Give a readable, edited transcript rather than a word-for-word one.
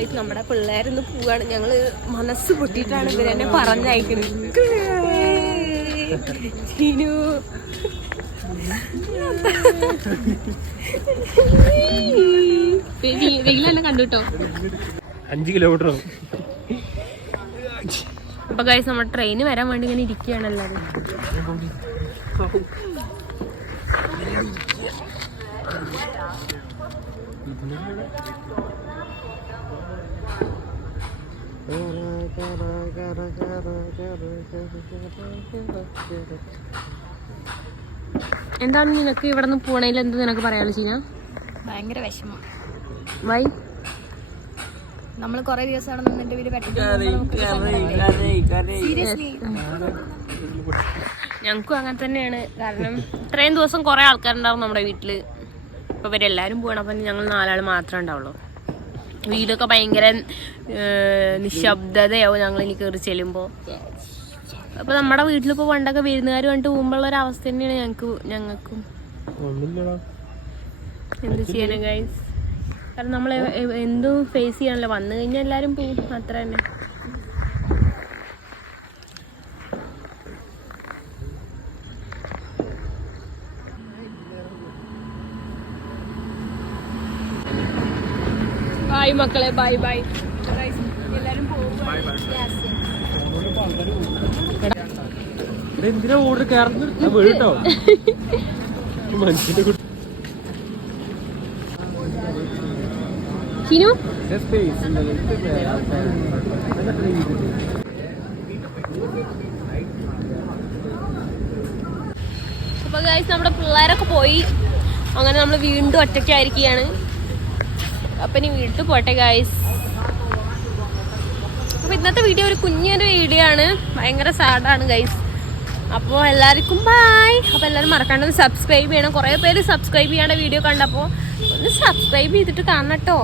Guys നമ്മുടെ പിള്ളേരൊന്ന് പോവാണ്. ഞങ്ങള് മനസ്സ് പൊട്ടിയിട്ടാണ് ഇവരെന്നെ പറഞ്ഞയക്കുന്നത്. വെയിലെന്നെ കണ്ടുട്ടോ. 5 കിലോമീറ്റർ. അപ്പൊ ഗൈസ് നമ്മുടെ ട്രെയിന് വരാൻ വേണ്ടി ഇങ്ങനെ ഇരിക്കുകയാണ് എല്ലാവരും. എന്താണ് നിനക്ക് ഇവിടെ നിന്ന് പോണേൽ എന്ത് നിനക്ക് പറയാനുള്ള ചീന? ഭയങ്കര വിഷമം. വൈ? നമ്മള് കൊറേ ദിവസം അവിടെ നിന്നിട്ട് ഇവര് ഞങ്ങൾക്കും അങ്ങനെ തന്നെയാണ്. കാരണം ഇത്രയും ദിവസം കുറെ ആൾക്കാരുണ്ടാവും നമ്മുടെ വീട്ടില്. ഇപ്പൊ ഇവരെല്ലാരും പോകണം. അപ്പൊ ഞങ്ങൾ 4 ആള് മാത്രമേ ഉണ്ടാവുള്ളൂ. വീടൊക്കെ ഭയങ്കര നിശബ്ദതയാവും ഞങ്ങൾ ഇനി കയറി ചെല്ലുമ്പോ. അപ്പൊ നമ്മുടെ വീട്ടിലിപ്പോ പണ്ടൊക്കെ വിരുന്നുകാർ കണ്ടിട്ട് പോകുമ്പോഴുള്ള ഒരു അവസ്ഥ തന്നെയാണ് ഞങ്ങൾക്കും. എന്ത് ചെയ്യാനാ ഗൈസ്? കാരണം നമ്മൾ എന്തും ഫേസ് ചെയ്യാനല്ലോ. വന്നു കഴിഞ്ഞാൽ എല്ലാരും പോകും, അത്ര തന്നെ. ബൈ മക്കളെ, ബൈ ബൈ. എല്ലാരും പോകും. എന്തിനാ ഓർഡർ കേട്ടോ? മനുഷ്യന്റെ ഹിനു അപ്പൊ ഗൈസ് നമ്മുടെ പിള്ളേരൊക്കെ പോയി. അങ്ങനെ നമ്മൾ വീണ്ടും ഒറ്റയ്ക്കായിരിക്കുകയാണ്. അപ്പൊ ഇനി വീട്ടിൽ പോട്ടെ ഗൈസ്. അപ്പൊ ഇന്നത്തെ വീഡിയോ ഒരു കുഞ്ഞൊരു വീഡിയോ ആണ്. ഭയങ്കര സാഡാണ് ഗൈസ്. അപ്പോൾ എല്ലാവർക്കും ബൈ. അപ്പോൾ എല്ലാവരും മറക്കാണ്ട് ഒന്ന് സബ്സ്ക്രൈബ് ചെയ്യണം. കുറേ പേര് സബ്സ്ക്രൈബ് ചെയ്യാണ്ട് വീഡിയോ കണ്ടപ്പോൾ ഒന്ന് സബ്സ്ക്രൈബ് ചെയ്തിട്ട് കാണണം കേട്ടോ.